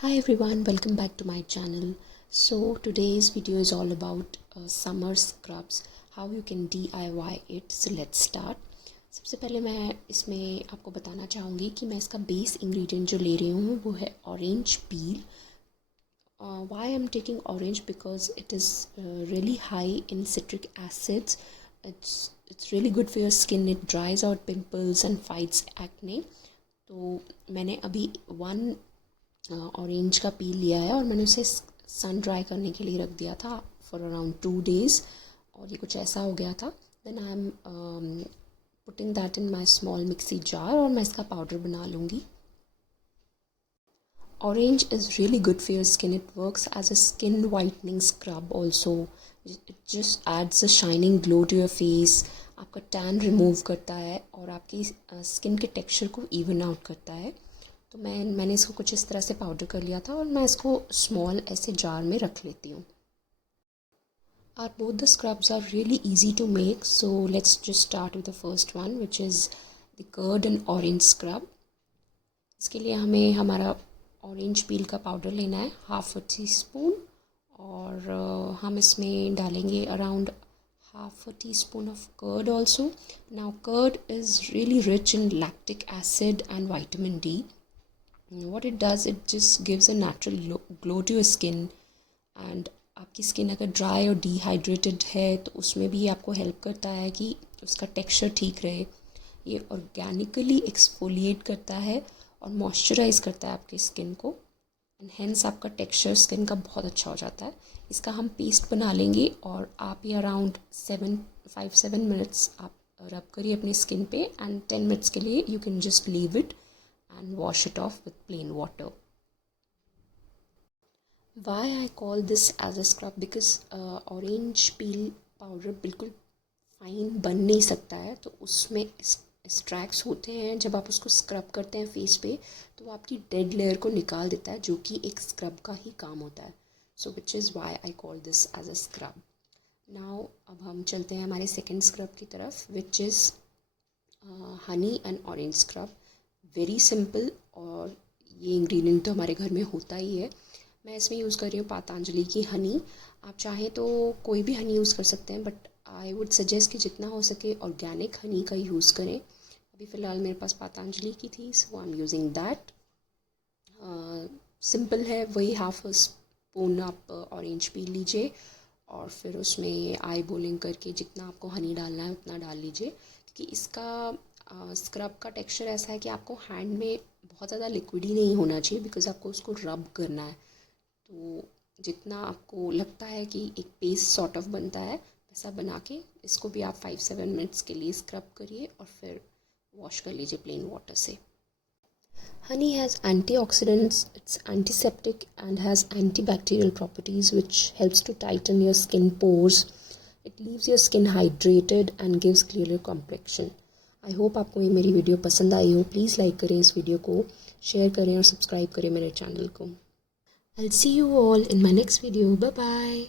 Hi everyone, welcome back to my channel. So today's video is all about summer scrubs, how you can DIY it. So let's start. सबसे पहले मैं इसमें आपको बताना चाहूँगी कि मैं इसका बेस इंग्रेडिएंट जो ले रही हूँ वो है orange peel. Why I'm taking orange? Because it is really high in citric acids. It's really good for your skin. It dries out pimples and fights acne. तो मैंने अभी one ऑरेंज का पील लिया है और मैंने उसे सन ड्राई करने के लिए रख दिया था फॉर अराउंड 2 days और ये कुछ ऐसा हो गया था. Then I am putting that in my small mixie jar और मैं इसका पाउडर बना लूँगी. Orange is really good for your skin. It works as a skin whitening scrub also. It just adds a shining glow to your face. आपका tan remove करता है और आपकी स्किन के टेक्सचर को इवन आउट करता है. तो मैंने इसको कुछ इस तरह से पाउडर कर लिया था और मैं इसको स्मॉल ऐसे जार में रख लेती हूँ. Our both the scrubs are really easy to make, so let's just start with the first one, which is the curd and orange scrub. इसके लिए हमें हमारा ऑरेंज पील का पाउडर लेना है 1/2 teaspoon और हम इसमें डालेंगे around 1/2 teaspoon of curd also. Now curd is really rich in lactic acid and vitamin D. What it does, it just gives a natural glow to your skin. And आपकी skin अगर dry और dehydrated है तो उसमें भी आपको help करता है कि उसका टेक्सचर ठीक रहे. ये ऑर्गेनिकली एक्सफोलिएट करता है और मॉइस्चराइज करता है आपकी स्किन को एंड हेंस आपका टेक्सचर स्किन का बहुत अच्छा हो जाता है. इसका हम पेस्ट बना लेंगे और आप ये अराउंड 5-7 मिनट्स आप रब करिए अपनी स्किन पे एंड 10 मिनट्स के लिए you can just leave it and wash it off with plain water. Why I call this as a scrub? Because orange peel powder बिल्कुल फाइन बन नहीं सकता है तो उसमें एक्सट्रैक्ट्स होते हैं. जब आप उसको स्क्रब करते हैं फेस पे तो वो आपकी डेड लेयर को निकाल देता है जो कि एक स्क्रब का ही काम होता है. So which is why I call this as a scrub. Now अब हम चलते हैं हमारे सेकेंड स्क्रब की तरफ, which is honey and orange scrub. Very simple और ये इंग्रेडिएंट तो हमारे घर में होता ही है. मैं इसमें यूज़ कर रही हूँ पतंजलि की हनी. आप चाहें तो कोई भी हनी यूज़ कर सकते हैं बट आई वुड सजेस्ट कि जितना हो सके ऑर्गेनिक हनी का यूज़ करें. अभी फ़िलहाल मेरे पास पतंजलि की थी so I am using that. Simple है वही 1/2 स्पून आप ऑरेंज पील लीजिए और फिर उसमें आई बोलिंग करके जितना आपको हनी डालना है उतना डाल लीजिए क्योंकि इसका स्क्रब का टेक्सचर ऐसा है कि आपको हैंड में बहुत ज़्यादा लिक्विडी नहीं होना चाहिए बिकॉज़ आपको उसको रब करना है. तो जितना आपको लगता है कि एक पेस्ट सॉर्ट ऑफ बनता है वैसा बना के इसको भी आप 5-7 मिनट्स के लिए स्क्रब करिए और फिर वॉश कर लीजिए प्लेन वाटर से. Honey has antioxidants, it's antiseptic and has antibacterial properties which helps to tighten your skin pores. It leaves your skin hydrated and gives clearer complexion. I hope आपको ये मेरी video पसंद आई हो. Please like करें इस video को, share करें और सब्सक्राइब करें मेरे चैनल को. I will see you all in my next video. Bye bye.